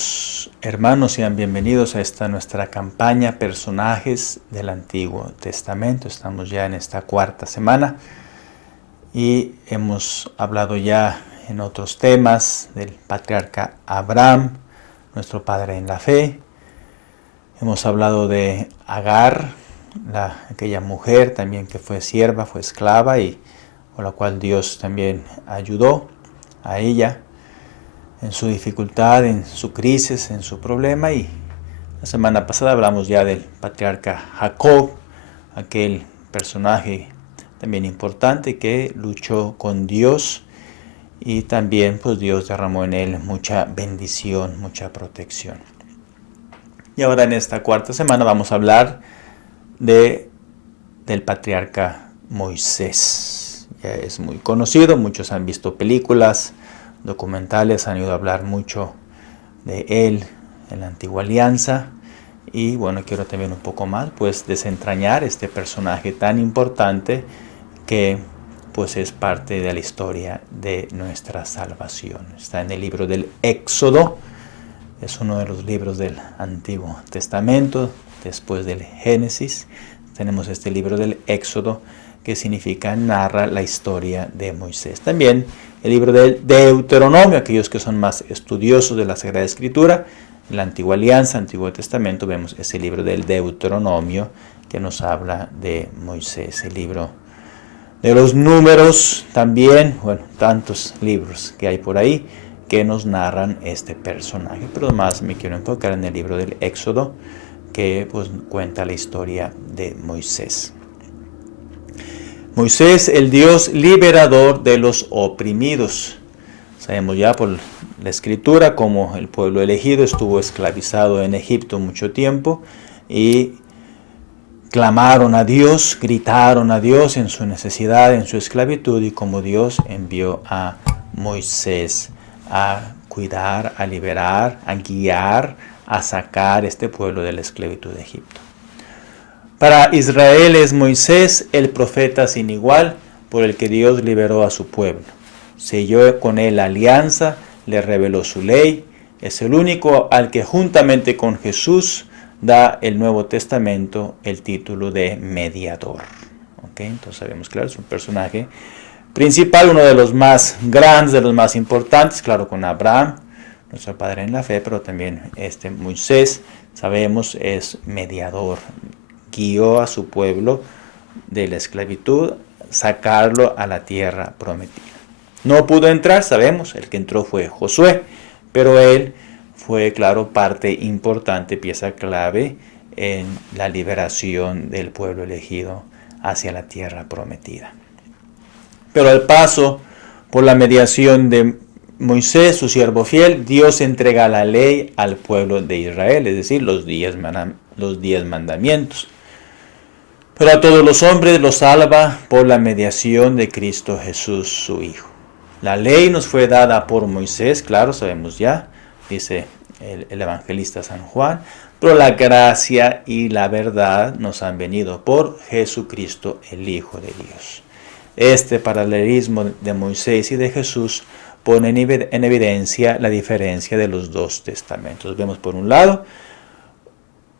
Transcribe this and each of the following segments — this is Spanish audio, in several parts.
Queridos hermanos, sean bienvenidos a esta nuestra campaña Personajes del Antiguo Testamento. Estamos ya en esta cuarta semana y hemos hablado ya en otros temas del patriarca Abraham, nuestro padre en la fe. Hemos hablado de Agar, aquella mujer también que fue sierva, fue esclava y con la cual Dios también ayudó a ella en su dificultad, en su crisis, en su problema. Y la semana pasada hablamos ya del patriarca Jacob, aquel personaje también importante que luchó con Dios y también pues Dios derramó en él mucha bendición, mucha protección. Y ahora en esta cuarta semana vamos a hablar del patriarca Moisés. Ya es muy conocido, muchos han visto películas, documentales, han ido a hablar mucho de él en la Antigua Alianza. Y bueno, quiero también un poco más pues desentrañar este personaje tan importante que pues es parte de la historia de nuestra salvación. Está en el libro del Éxodo, es uno de los libros del Antiguo Testamento, después del Génesis. Tenemos este libro del Éxodo, que significa narra la historia de Moisés. También el libro del Deuteronomio, aquellos que son más estudiosos de la Sagrada Escritura, en la Antigua Alianza, Antiguo Testamento, vemos ese libro del Deuteronomio que nos habla de Moisés. El libro de los Números también, bueno, tantos libros que hay por ahí que nos narran este personaje, pero más me quiero enfocar en el libro del Éxodo, que pues cuenta la historia de Moisés. Moisés, el Dios liberador de los oprimidos. Sabemos ya por la escritura cómo el pueblo elegido estuvo esclavizado en Egipto mucho tiempo y clamaron a Dios, gritaron a Dios en su necesidad, en su esclavitud, y como Dios envió a Moisés a cuidar, a liberar, a guiar, a sacar este pueblo de la esclavitud de Egipto. Para Israel es Moisés el profeta sin igual por el que Dios liberó a su pueblo. Selló con él la alianza, le reveló su ley. Es el único al que juntamente con Jesús da el Nuevo Testamento el título de mediador. Entonces sabemos, claro, es un personaje principal, uno de los más grandes, de los más importantes, claro, con Abraham, nuestro padre en la fe, pero también Moisés, sabemos, es mediador. Guió a su pueblo de la esclavitud, sacarlo a la tierra prometida. No pudo entrar, sabemos, el que entró fue Josué, pero él fue, claro, parte importante, pieza clave en la liberación del pueblo elegido hacia la tierra prometida. Pero al paso por la mediación de Moisés, su siervo fiel, Dios entrega la ley al pueblo de Israel, es decir, los 10 mandamientos. Pero a todos los hombres los salva por la mediación de Cristo Jesús, su Hijo. La ley nos fue dada por Moisés, claro, sabemos ya, dice el evangelista San Juan, pero la gracia y la verdad nos han venido por Jesucristo, el Hijo de Dios. Este paralelismo de Moisés y de Jesús pone en evidencia la diferencia de los dos testamentos. Vemos por un lado,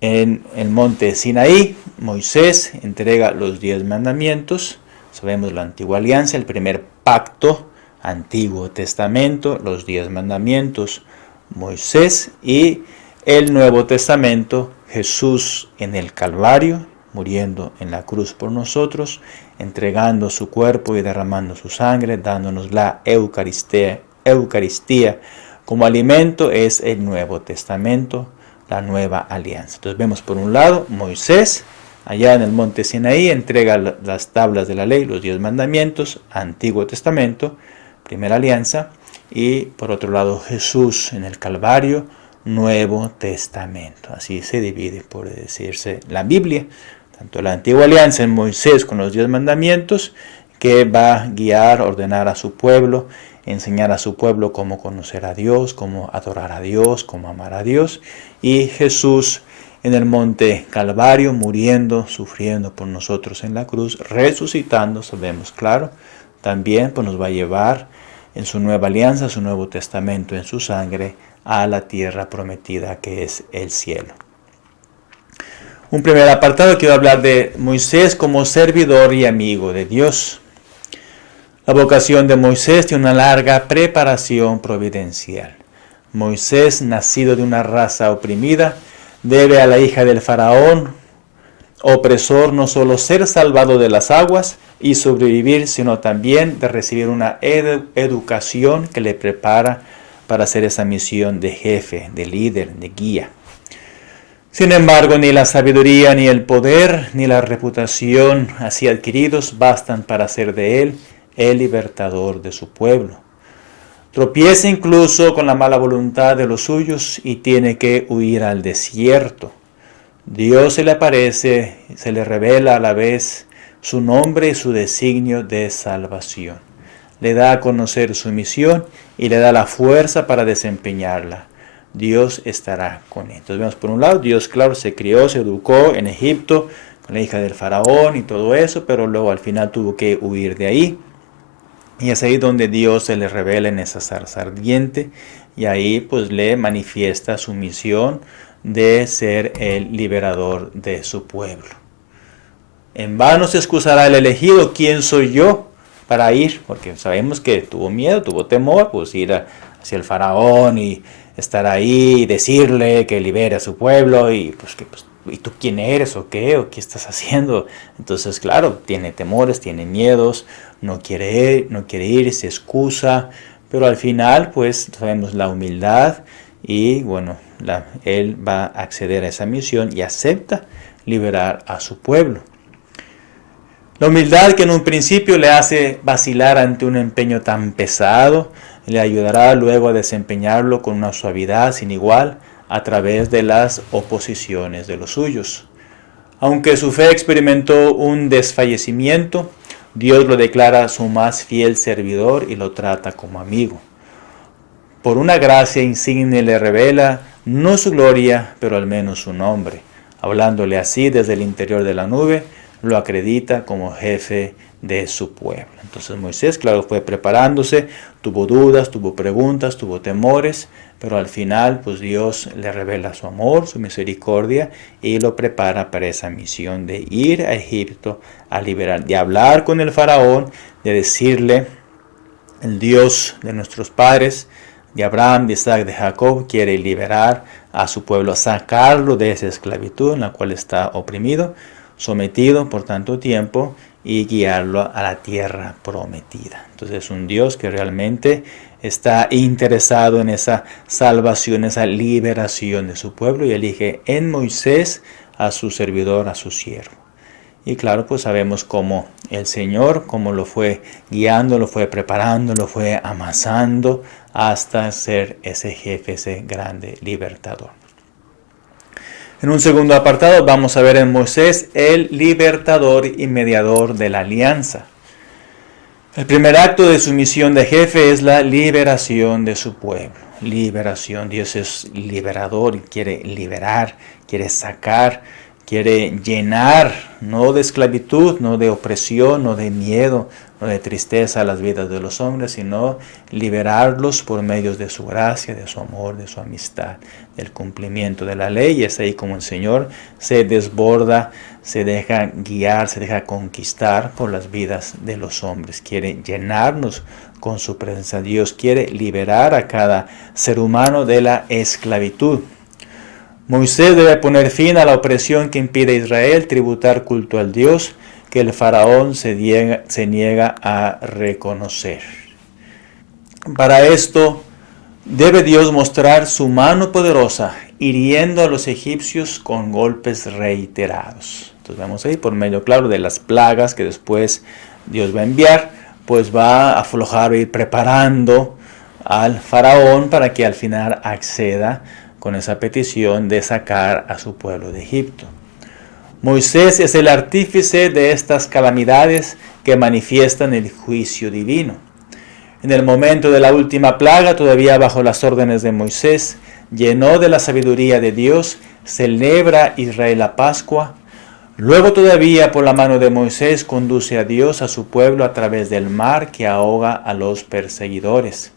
en el monte Sinaí, Moisés entrega los 10 mandamientos. Sabemos la antigua alianza, el primer pacto, Antiguo Testamento, los 10 mandamientos, Moisés, y el Nuevo Testamento, Jesús en el Calvario, muriendo en la cruz por nosotros, entregando su cuerpo y derramando su sangre, dándonos la Eucaristía como alimento, es el Nuevo Testamento, la nueva alianza. Entonces vemos por un lado Moisés, allá en el monte Sinaí, entrega las tablas de la ley, los 10 mandamientos, Antiguo Testamento, primera alianza, y por otro lado Jesús en el Calvario, Nuevo Testamento. Así se divide, por decirse, la Biblia, tanto la antigua alianza en Moisés con los 10 mandamientos, que va a guiar, ordenar a su pueblo, enseñar a su pueblo cómo conocer a Dios, cómo adorar a Dios, cómo amar a Dios, y Jesús en el monte Calvario, muriendo, sufriendo por nosotros en la cruz, resucitando, sabemos, claro, también pues nos va a llevar en su nueva alianza, su nuevo testamento, en su sangre, a la tierra prometida que es el cielo. Un primer apartado, quiero hablar de Moisés como servidor y amigo de Dios. La vocación de Moisés tiene una larga preparación providencial. Moisés, nacido de una raza oprimida, debe a la hija del faraón opresor no solo ser salvado de las aguas y sobrevivir, sino también de recibir una educación que le prepara para hacer esa misión de jefe, de líder, de guía. Sin embargo, ni la sabiduría, ni el poder, ni la reputación así adquiridos bastan para hacer de él el libertador de su pueblo. Tropieza incluso con la mala voluntad de los suyos y tiene que huir al desierto. Dios se le aparece, se le revela a la vez su nombre y su designio de salvación. Le da a conocer su misión y le da la fuerza para desempeñarla. Dios estará con él. Entonces vemos por un lado, Dios claro se crió, se educó en Egipto con la hija del faraón y todo eso, pero luego al final tuvo que huir de ahí. Y es ahí donde Dios se le revela en esa zarza ardiente y ahí pues le manifiesta su misión de ser el liberador de su pueblo. En vano se excusará el elegido, ¿quién soy yo para ir? Porque sabemos que tuvo miedo, tuvo temor, pues ir hacia el faraón y estar ahí y decirle que libere a su pueblo y pues que ¿y tú quién eres o qué estás haciendo? Entonces claro, tiene temores, tiene miedos, no quiere ir, se excusa, pero al final pues sabemos la humildad y bueno, él va a acceder a esa misión y acepta liberar a su pueblo. La humildad que en un principio le hace vacilar ante un empeño tan pesado, le ayudará luego a desempeñarlo con una suavidad sin igual a través de las oposiciones de los suyos. Aunque su fe experimentó un desfallecimiento, Dios lo declara su más fiel servidor y lo trata como amigo. Por una gracia insigne le revela no su gloria, pero al menos su nombre. Hablándole así desde el interior de la nube, lo acredita como jefe de su pueblo. Entonces Moisés, claro, fue preparándose, tuvo dudas, tuvo preguntas, tuvo temores, pero al final pues Dios le revela su amor, su misericordia y lo prepara para esa misión de ir a Egipto a liberar, de hablar con el faraón, de decirle: el Dios de nuestros padres, de Abraham, de Isaac, de Jacob, quiere liberar a su pueblo, sacarlo de esa esclavitud en la cual está oprimido, sometido por tanto tiempo, y guiarlo a la tierra prometida. Entonces es un Dios que realmente está interesado en esa salvación, esa liberación de su pueblo, y elige en Moisés a su servidor, a su siervo. Y claro, pues sabemos cómo el Señor, cómo lo fue guiando, lo fue preparando, lo fue amasando hasta ser ese jefe, ese grande libertador. En un segundo apartado vamos a ver en Moisés el libertador y mediador de la alianza. El primer acto de su misión de jefe es la liberación de su pueblo. Liberación, Dios es liberador y quiere liberar, quiere sacar, quiere llenar, no de esclavitud, no de opresión, no de miedo, no de tristeza a las vidas de los hombres, sino liberarlos por medio de su gracia, de su amor, de su amistad, del cumplimiento de la ley. Y es ahí como el Señor se desborda, se deja guiar, se deja conquistar por las vidas de los hombres. Quiere llenarnos con su presencia. Dios quiere liberar a cada ser humano de la esclavitud. Moisés debe poner fin a la opresión que impide a Israel tributar culto al Dios que el faraón se niega a reconocer. Para esto debe Dios mostrar su mano poderosa, hiriendo a los egipcios con golpes reiterados. Entonces vemos ahí por medio claro de las plagas que después Dios va a enviar, pues va a aflojar y ir preparando al faraón para que al final acceda con esa petición de sacar a su pueblo de Egipto. Moisés es el artífice de estas calamidades que manifiestan el juicio divino. En el momento de la última plaga, todavía bajo las órdenes de Moisés, lleno de la sabiduría de Dios, celebra Israel la Pascua. Luego todavía por la mano de Moisés conduce a Dios a su pueblo a través del mar que ahoga a los perseguidores.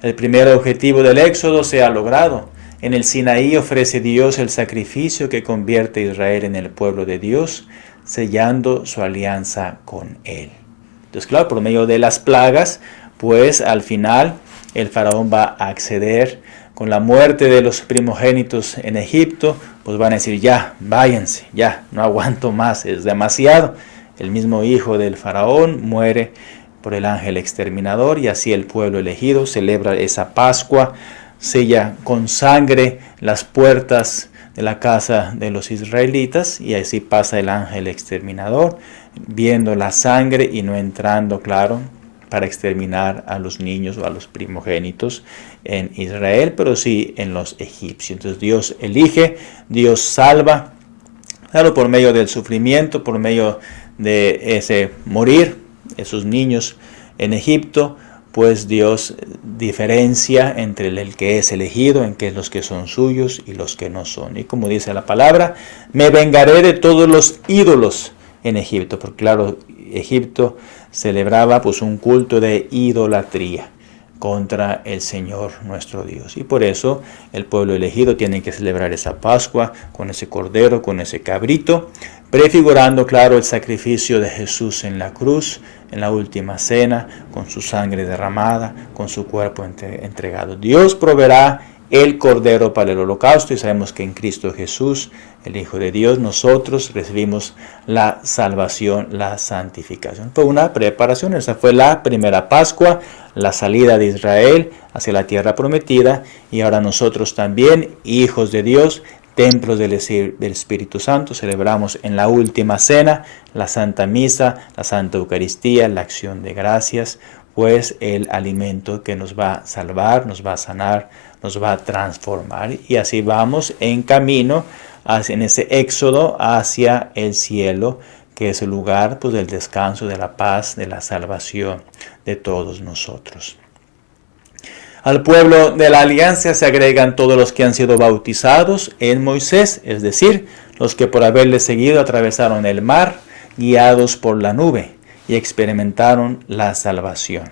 El primer objetivo del Éxodo se ha logrado. En el Sinaí ofrece Dios el sacrificio que convierte a Israel en el pueblo de Dios, sellando su alianza con él. Entonces, claro, por medio de las plagas, pues al final el faraón va a acceder. Con la muerte de los primogénitos en Egipto, pues van a decir, ya, váyanse, ya, no aguanto más, es demasiado. El mismo hijo del faraón muere por el ángel exterminador y así el pueblo elegido celebra esa Pascua, sella con sangre las puertas de la casa de los israelitas y así pasa el ángel exterminador, viendo la sangre y no entrando, claro, para exterminar a los niños o a los primogénitos en Israel, pero sí en los egipcios. Entonces Dios elige, Dios salva, claro, por medio del sufrimiento, por medio de ese morir, esos niños en Egipto, pues Dios diferencia entre el que es elegido, en que los que son suyos y los que no son. Y como dice la palabra, me vengaré de todos los ídolos en Egipto, porque claro, Egipto celebraba pues un culto de idolatría contra el Señor nuestro Dios. Y por eso el pueblo elegido tiene que celebrar esa Pascua con ese cordero, con ese cabrito, prefigurando, claro, el sacrificio de Jesús en la cruz, en la última cena, con su sangre derramada, con su cuerpo entregado. Dios proveerá el cordero para el holocausto y sabemos que en Cristo Jesús, el Hijo de Dios, nosotros recibimos la salvación, la santificación. Fue una preparación, esa fue la primera Pascua, la salida de Israel hacia la tierra prometida y ahora nosotros también, hijos de Dios, templos del Espíritu Santo, celebramos en la última cena la Santa Misa, la Santa Eucaristía, la acción de gracias, pues el alimento que nos va a salvar, nos va a sanar, nos va a transformar y así vamos en camino en ese éxodo hacia el cielo, que es el lugar pues, del descanso, de la paz, de la salvación de todos nosotros. Al pueblo de la alianza se agregan todos los que han sido bautizados en Moisés, es decir, los que por haberle seguido atravesaron el mar, guiados por la nube, y experimentaron la salvación.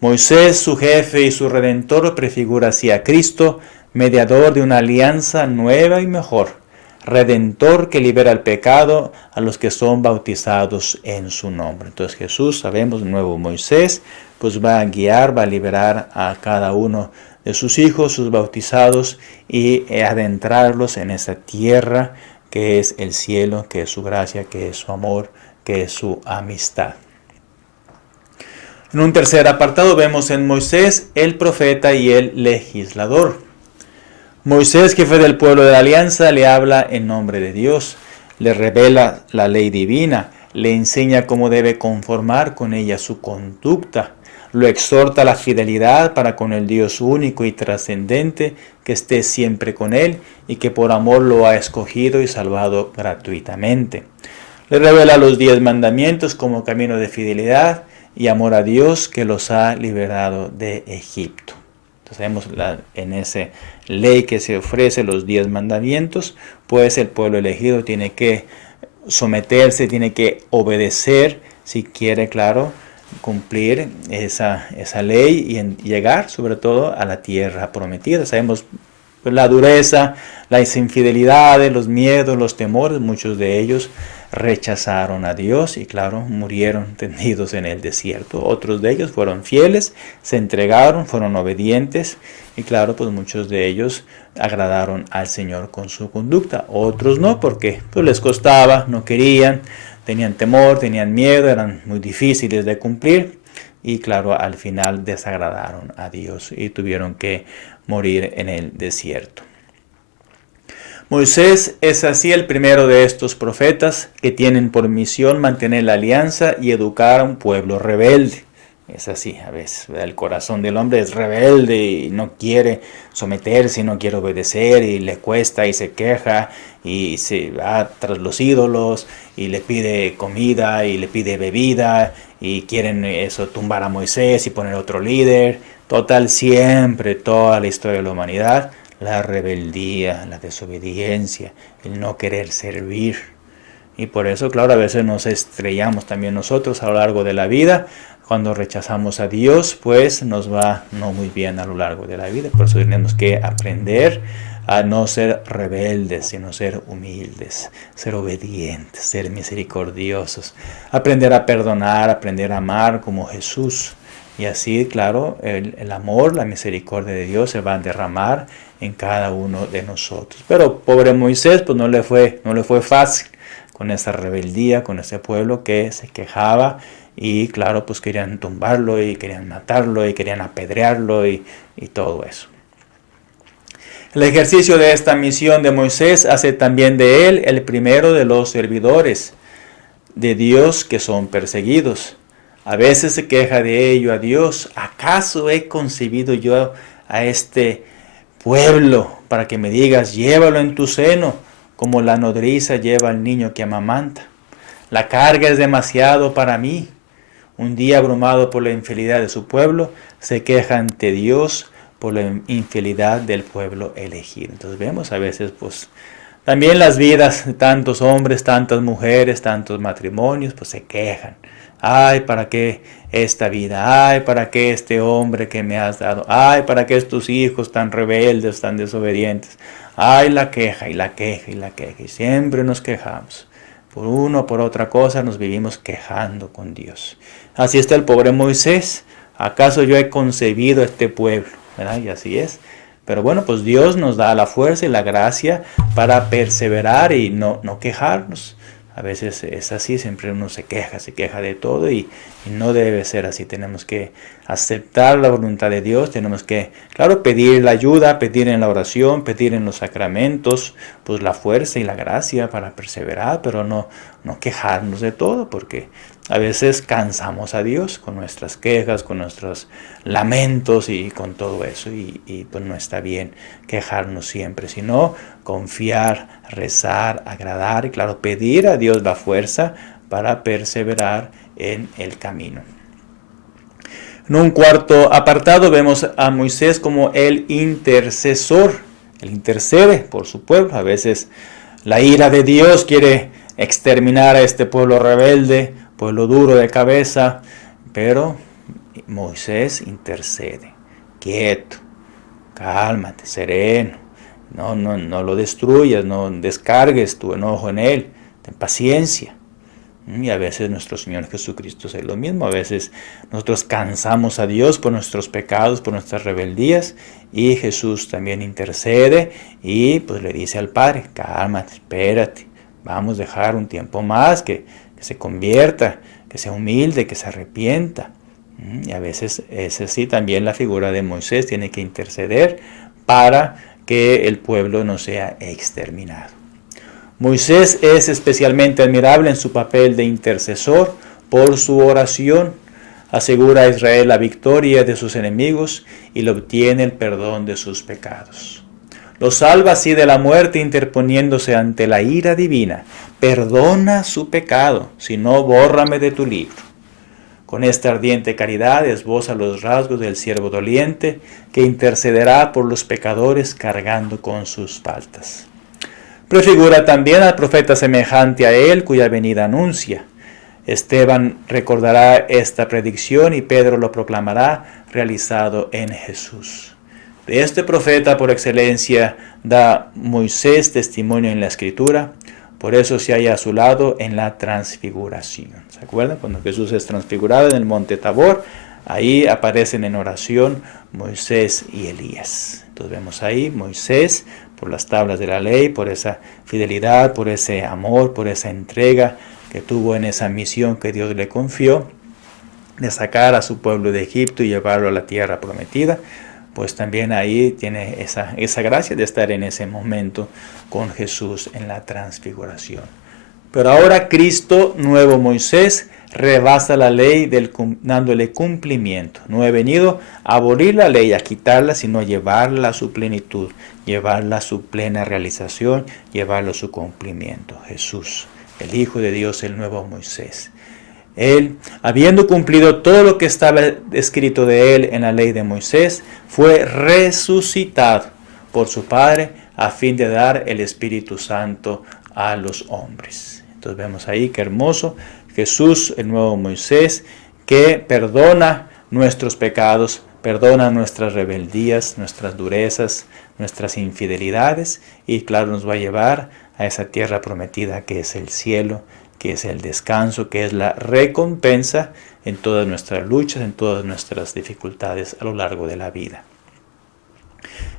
Moisés, su jefe y su redentor, prefigura así a Cristo, mediador de una alianza nueva y mejor, redentor que libera el pecado a los que son bautizados en su nombre. Entonces Jesús, sabemos, nuevo Moisés, pues va a guiar, va a liberar a cada uno de sus hijos, sus bautizados, y adentrarlos en esa tierra que es el cielo, que es su gracia, que es su amor, que es su amistad. En un tercer apartado vemos en Moisés el profeta y el legislador. Moisés, jefe del pueblo de la alianza, le habla en nombre de Dios, le revela la ley divina, le enseña cómo debe conformar con ella su conducta, lo exhorta a la fidelidad para con el Dios único y trascendente, que esté siempre con él y que por amor lo ha escogido y salvado gratuitamente. Le revela los 10 mandamientos como camino de fidelidad y amor a Dios que los ha liberado de Egipto. Entonces vemos en esa ley que se ofrece los 10 mandamientos, pues el pueblo elegido tiene que someterse, tiene que obedecer si quiere, claro, cumplir esa ley y llegar sobre todo a la tierra prometida. Sabemos la dureza, las infidelidades, los miedos, los temores, muchos de ellos rechazaron a Dios y claro, murieron tendidos en el desierto. Otros de ellos fueron fieles, se entregaron, fueron obedientes y claro, pues muchos de ellos agradaron al Señor con su conducta. Otros no, porque pues les costaba, no querían, tenían temor, tenían miedo, eran muy difíciles de cumplir y claro, al final desagradaron a Dios y tuvieron que morir en el desierto. Moisés es así el primero de estos profetas que tienen por misión mantener la alianza y educar a un pueblo rebelde. Es así, a veces el corazón del hombre es rebelde y no quiere someterse, no quiere obedecer y le cuesta y se queja y se va tras los ídolos y le pide comida y le pide bebida y quieren eso tumbar a Moisés y poner otro líder. Total, siempre, toda la historia de la humanidad, la rebeldía, la desobediencia, el no querer servir. Y por eso, claro, a veces nos estrellamos también nosotros a lo largo de la vida. Cuando rechazamos a Dios, pues nos va no muy bien a lo largo de la vida. Por eso tenemos que aprender a no ser rebeldes, sino ser humildes, ser obedientes, ser misericordiosos. Aprender a perdonar, aprender a amar como Jesús. Y así, claro, el amor, la misericordia de Dios se va a derramar en cada uno de nosotros. Pero pobre Moisés, pues no le fue fácil con esa rebeldía, con ese pueblo que se quejaba y claro, pues querían tumbarlo y querían matarlo y querían apedrearlo y todo eso. El ejercicio de esta misión de Moisés hace también de él el primero de los servidores de Dios que son perseguidos. A veces se queja de ello a Dios. ¿Acaso he concebido yo a este pueblo para que me digas, llévalo en tu seno, como la nodriza lleva al niño que amamanta? La carga es demasiado para mí. Un día abrumado por la infidelidad de su pueblo, se queja ante Dios por la infidelidad del pueblo elegido. Entonces vemos a veces pues también las vidas de tantos hombres, tantas mujeres, tantos matrimonios, pues se quejan. Ay, ¿para qué esta vida? Ay, ¿para qué este hombre que me has dado? Ay, ¿para qué estos hijos tan rebeldes, tan desobedientes? Ay, la queja y la queja y la queja. Y siempre nos quejamos. Por una o por otra cosa nos vivimos quejando con Dios. Así está el pobre Moisés. ¿Acaso yo he concebido este pueblo? ¿Verdad? Y así es. Pero bueno, pues Dios nos da la fuerza y la gracia para perseverar y no quejarnos. A veces es así, siempre uno se queja de todo y no debe ser así. Tenemos que aceptar la voluntad de Dios, tenemos que, claro, pedir la ayuda, pedir en la oración, pedir en los sacramentos, pues la fuerza y la gracia para perseverar, pero no quejarnos de todo, porque a veces cansamos a Dios con nuestras quejas, con nuestros lamentos y con todo eso, y pues no está bien quejarnos siempre, sino confiar, rezar, agradar y claro, pedir a Dios la fuerza para perseverar en el camino. En un cuarto apartado vemos a Moisés como el intercesor. Él intercede por su pueblo. A veces la ira de Dios quiere exterminar a este pueblo rebelde, pueblo duro de cabeza, pero Moisés intercede. Quieto, cálmate, sereno. No lo destruyas, no descargues tu enojo en él. Ten paciencia. Y a veces nuestro Señor Jesucristo es lo mismo. A veces nosotros cansamos a Dios por nuestros pecados, por nuestras rebeldías. Y Jesús también intercede y pues le dice al Padre, cálmate, espérate. Vamos a dejar un tiempo más que se convierta, que sea humilde, que se arrepienta. Y a veces es así también la figura de Moisés. Tiene que interceder para que el pueblo no sea exterminado. Moisés es especialmente admirable en su papel de intercesor por su oración. Asegura a Israel la victoria de sus enemigos y le obtiene el perdón de sus pecados. Lo salva así de la muerte interponiéndose ante la ira divina. Perdona su pecado, si no, bórrame de tu libro. Con esta ardiente caridad esboza los rasgos del siervo doliente que intercederá por los pecadores cargando con sus faltas. Prefigura también al profeta semejante a él cuya venida anuncia. Esteban recordará esta predicción y Pedro lo proclamará realizado en Jesús. De este profeta por excelencia da Moisés testimonio en la Escritura. Por eso se halla a su lado en la transfiguración. ¿Se acuerdan? Cuando Jesús es transfigurado en el monte Tabor, ahí aparecen en oración Moisés y Elías. Entonces vemos ahí Moisés por las tablas de la ley, por esa fidelidad, por ese amor, por esa entrega que tuvo en esa misión que Dios le confió de sacar a su pueblo de Egipto y llevarlo a la tierra prometida. Pues también ahí tiene esa gracia de estar en ese momento con Jesús en la transfiguración. Pero ahora Cristo, nuevo Moisés, rebasa la ley dándole cumplimiento. No he venido a abolir la ley, a quitarla, sino a llevarla a su plenitud, llevarla a su plena realización, llevarla a su cumplimiento. Jesús, el Hijo de Dios, el nuevo Moisés. Él, habiendo cumplido todo lo que estaba escrito de él en la ley de Moisés, fue resucitado por su Padre a fin de dar el Espíritu Santo a los hombres. Entonces vemos ahí qué hermoso, Jesús, el nuevo Moisés, que perdona nuestros pecados, perdona nuestras rebeldías, nuestras durezas, nuestras infidelidades, y claro, nos va a llevar a esa tierra prometida que es el cielo, que es el descanso, que es la recompensa en todas nuestras luchas, en todas nuestras dificultades a lo largo de la vida.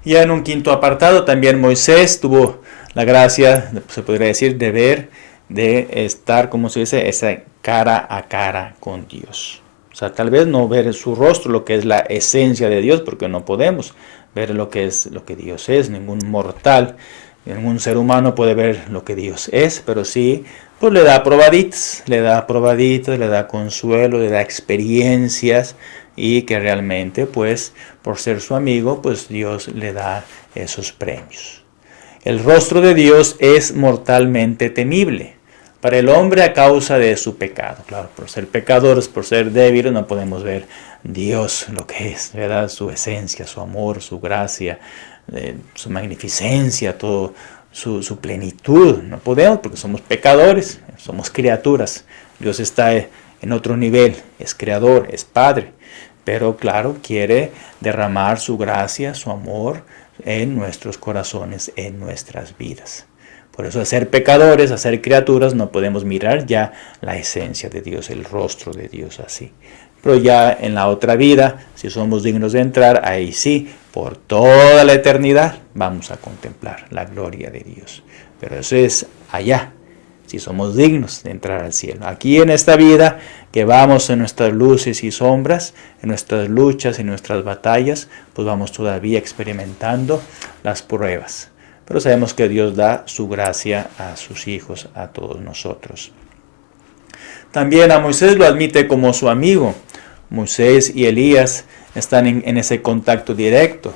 Ya en un quinto apartado, también Moisés tuvo la gracia, se podría decir, de ver, de estar, como se dice, esa cara a cara con Dios. O sea, tal vez no ver su rostro, lo que es la esencia de Dios, porque no podemos ver lo que Dios es. Ningún mortal, ningún ser humano puede ver lo que Dios es, pero sí, pues le da probaditas, le da consuelo, le da experiencias, y que realmente, pues, por ser su amigo, pues Dios le da esos premios. El rostro de Dios es mortalmente temible para el hombre a causa de su pecado. Claro, por ser pecadores, por ser débiles, no podemos ver Dios lo que es, ¿verdad? Su esencia, su amor, su gracia, su magnificencia, todo su plenitud. No podemos porque somos pecadores, somos criaturas. Dios está en otro nivel, es creador, es padre, pero claro, quiere derramar su gracia, su amor en nuestros corazones, en nuestras vidas. Por eso, a ser pecadores, a ser criaturas, no podemos mirar ya la esencia de Dios, el rostro de Dios así. Pero ya en la otra vida, si somos dignos de entrar, ahí sí, por toda la eternidad, vamos a contemplar la gloria de Dios. Pero eso es allá, si somos dignos de entrar al cielo. Aquí en esta vida, que vamos en nuestras luces y sombras, en nuestras luchas, en nuestras batallas, pues vamos todavía experimentando las pruebas. Pero sabemos que Dios da su gracia a sus hijos, a todos nosotros. También a Moisés lo admite como su amigo. Moisés y Elías están en ese contacto directo.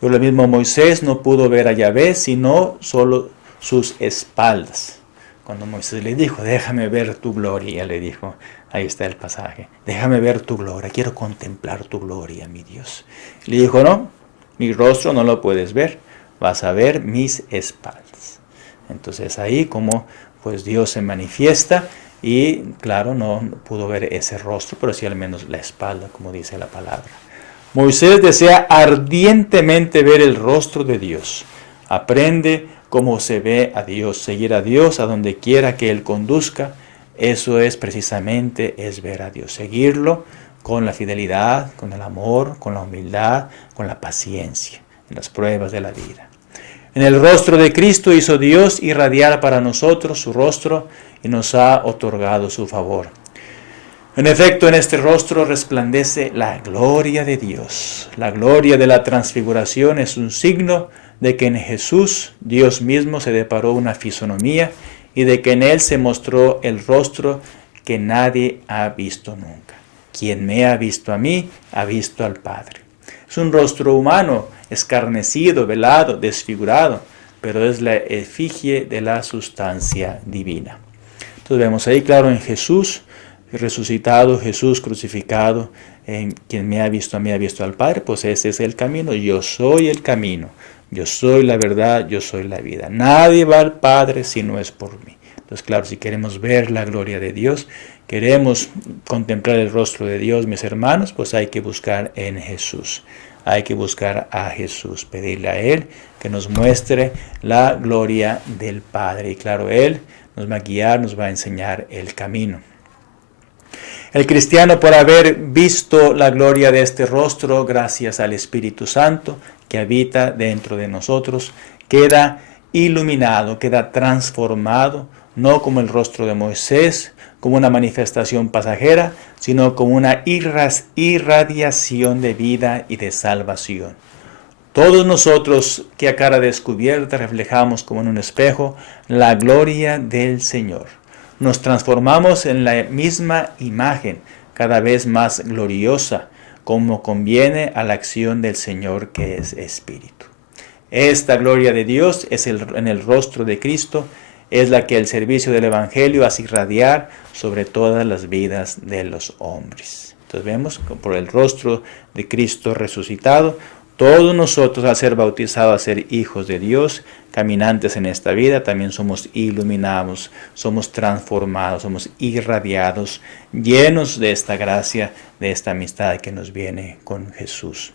Pero el mismo Moisés no pudo ver a Yahvé, sino solo sus espaldas. Cuando Moisés le dijo, déjame ver tu gloria, le dijo, ahí está el pasaje, déjame ver tu gloria, quiero contemplar tu gloria, mi Dios. Le dijo, no, mi rostro no lo puedes ver, vas a ver mis espaldas. Entonces ahí como pues Dios se manifiesta y claro, no pudo ver ese rostro, pero sí al menos la espalda, como dice la palabra. Moisés desea ardientemente ver el rostro de Dios. Aprende cómo se ve a Dios, seguir a Dios a donde quiera que Él conduzca. Eso es precisamente, es ver a Dios, seguirlo con la fidelidad, con el amor, con la humildad, con la paciencia, en las pruebas de la vida. En el rostro de Cristo hizo Dios irradiar para nosotros su rostro y nos ha otorgado su favor. En efecto, en este rostro resplandece la gloria de Dios. La gloria de la transfiguración es un signo de que en Jesús Dios mismo se deparó una fisonomía y de que en Él se mostró el rostro que nadie ha visto nunca. Quien me ha visto a mí, ha visto al Padre. Es un rostro humano, escarnecido, velado, desfigurado, pero es la efigie de la sustancia divina. Entonces vemos ahí claro en Jesús resucitado, Jesús crucificado, en quien me ha visto a mí, ha visto al Padre, pues ese es el camino. Yo soy el camino, yo soy la verdad, yo soy la vida. Nadie va al Padre si no es por mí. Entonces, claro, si queremos ver la gloria de Dios, queremos contemplar el rostro de Dios, mis hermanos, pues hay que buscar en Jesús. Hay que buscar a Jesús, pedirle a Él que nos muestre la gloria del Padre. Y claro, Él nos va a guiar, nos va a enseñar el camino. El cristiano, por haber visto la gloria de este rostro, gracias al Espíritu Santo que habita dentro de nosotros, queda iluminado, queda transformado, no como el rostro de Moisés, como una manifestación pasajera, sino como una irradiación de vida y de salvación. Todos nosotros que a cara descubierta reflejamos como en un espejo la gloria del Señor. Nos transformamos en la misma imagen, cada vez más gloriosa, como conviene a la acción del Señor que es Espíritu. Esta gloria de Dios es en el rostro de Cristo, es la que el servicio del Evangelio hace irradiar sobre todas las vidas de los hombres. Entonces vemos por el rostro de Cristo resucitado, todos nosotros, al ser bautizados, a ser hijos de Dios, caminantes en esta vida, también somos iluminados, somos transformados, somos irradiados, llenos de esta gracia, de esta amistad que nos viene con Jesús.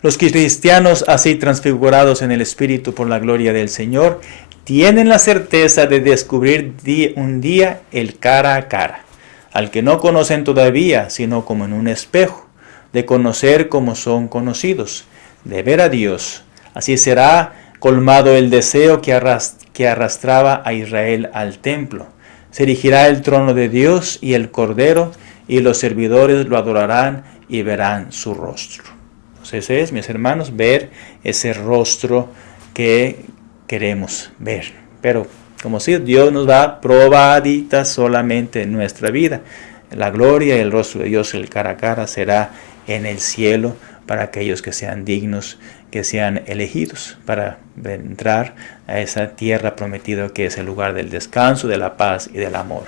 Los cristianos así transfigurados en el Espíritu por la gloria del Señor, tienen la certeza de descubrir un día el cara a cara, al que no conocen todavía, sino como en un espejo, de conocer como son conocidos, de ver a Dios. Así será colmado el deseo que arrastraba a Israel al templo. Se erigirá el trono de Dios y el Cordero, y los servidores lo adorarán y verán su rostro. Entonces es, mis hermanos, ver ese rostro que queremos ver. Pero, como si Dios nos da probaditas solamente en nuestra vida. La gloria y el rostro de Dios, el cara a cara, será en el cielo para aquellos que sean dignos, que sean elegidos para entrar a esa tierra prometida que es el lugar del descanso, de la paz y del amor.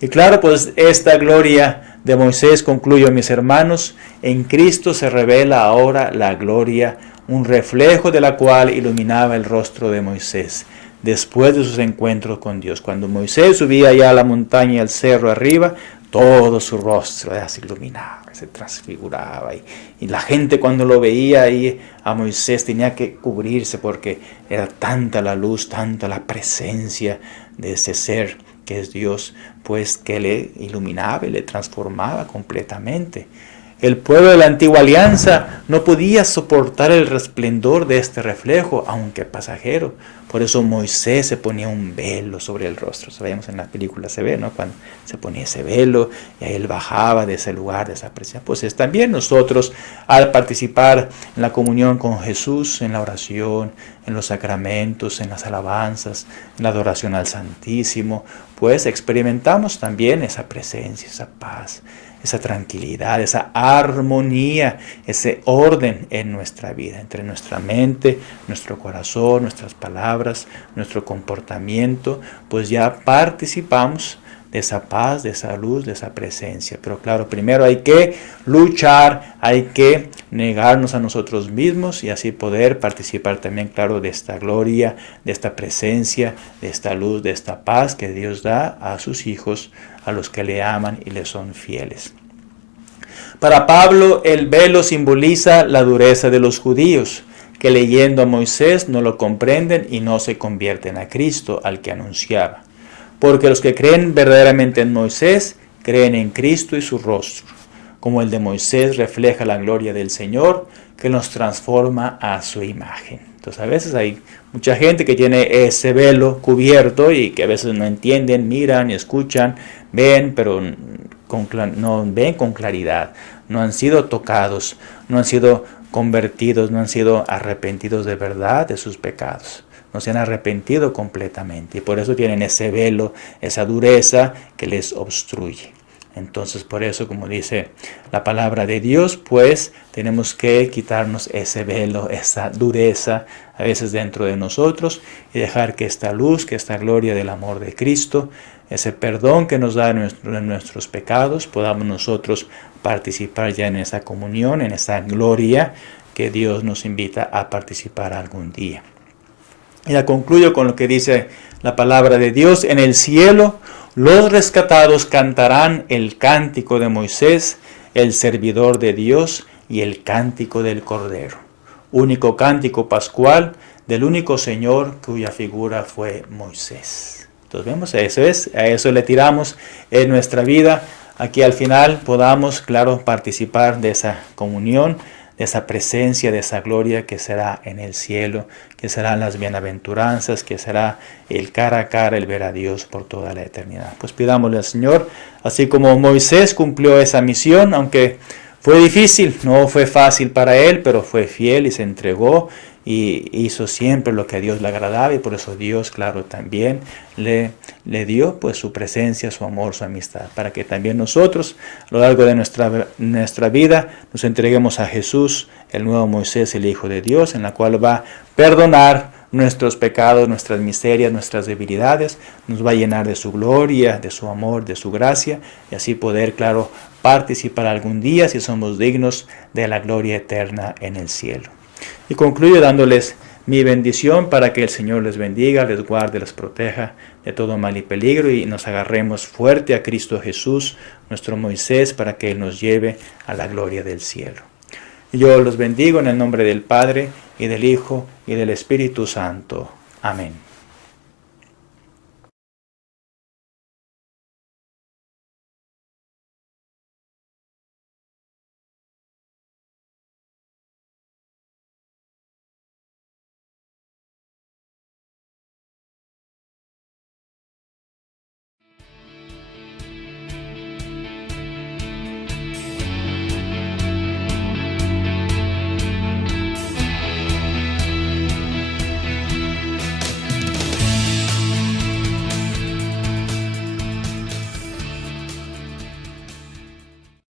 Y claro, pues esta gloria de Moisés, concluyo, mis hermanos, en Cristo se revela ahora la gloria, un reflejo de la cual iluminaba el rostro de Moisés después de sus encuentros con Dios. Cuando Moisés subía ya a la montaña y al cerro arriba, todo su rostro se iluminaba, se transfiguraba. Y la gente cuando lo veía ahí a Moisés tenía que cubrirse porque era tanta la luz, tanta la presencia de ese ser que es Dios, pues que le iluminaba y le transformaba completamente. El pueblo de la antigua alianza no podía soportar el resplendor de este reflejo, aunque pasajero. Por eso Moisés se ponía un velo sobre el rostro. Sabemos en la película se ve, ¿no? Cuando se ponía ese velo y ahí él bajaba de ese lugar, de esa presencia. Pues es también nosotros, al participar en la comunión con Jesús, en la oración, en los sacramentos, en las alabanzas, en la adoración al Santísimo, pues experimentamos también esa presencia, esa paz, esa tranquilidad, esa armonía, ese orden en nuestra vida, entre nuestra mente, nuestro corazón, nuestras palabras, nuestro comportamiento, pues ya participamos de esa paz, de esa luz, de esa presencia. Pero claro, primero hay que luchar, hay que negarnos a nosotros mismos y así poder participar también, claro, de esta gloria, de esta presencia, de esta luz, de esta paz que Dios da a sus hijos, a los que le aman y le son fieles. Para Pablo, el velo simboliza la dureza de los judíos, que leyendo a Moisés no lo comprenden y no se convierten a Cristo, al que anunciaba. Porque los que creen verdaderamente en Moisés, creen en Cristo y su rostro. Como el de Moisés refleja la gloria del Señor, que nos transforma a su imagen. Entonces a veces hay mucha gente que tiene ese velo cubierto y que a veces no entienden, miran y escuchan, ven, pero no ven con claridad. No han sido tocados, no han sido convertidos, no han sido arrepentidos de verdad de sus pecados. No se han arrepentido completamente y por eso tienen ese velo, esa dureza que les obstruye. Entonces por eso, como dice la palabra de Dios, pues tenemos que quitarnos ese velo, esa dureza a veces dentro de nosotros y dejar que esta luz, que esta gloria del amor de Cristo, ese perdón que nos da en nuestros pecados, podamos nosotros participar ya en esa comunión, en esa gloria que Dios nos invita a participar algún día. Ya concluyo con lo que dice la palabra de Dios. En el cielo los rescatados cantarán el cántico de Moisés, el servidor de Dios, y el cántico del Cordero. Único cántico pascual del único Señor cuya figura fue Moisés. Entonces vemos, a eso le tiramos en nuestra vida. Aquí al final podamos, claro, participar de esa comunión, de esa presencia, de esa gloria que será en el cielo, que serán las bienaventuranzas, que será el cara a cara, el ver a Dios por toda la eternidad. Pues pidámosle al Señor, así como Moisés cumplió esa misión, aunque fue difícil, no fue fácil para él, pero fue fiel y se entregó y hizo siempre lo que a Dios le agradaba y por eso Dios, claro, también le dio pues su presencia, su amor, su amistad, para que también nosotros a lo largo de nuestra vida nos entreguemos a Jesús, el nuevo Moisés, el Hijo de Dios, en la cual va a perdonar, nuestros pecados, nuestras miserias, nuestras debilidades, nos va a llenar de su gloria, de su amor, de su gracia, y así poder, claro, participar algún día, si somos dignos, de la gloria eterna en el cielo. Y concluyo dándoles mi bendición para que el Señor les bendiga, les guarde, les proteja de todo mal y peligro, y nos agarremos fuerte a Cristo Jesús, nuestro Moisés, para que Él nos lleve a la gloria del cielo. Y yo los bendigo en el nombre del Padre, y del Hijo, y del Espíritu Santo. Amén.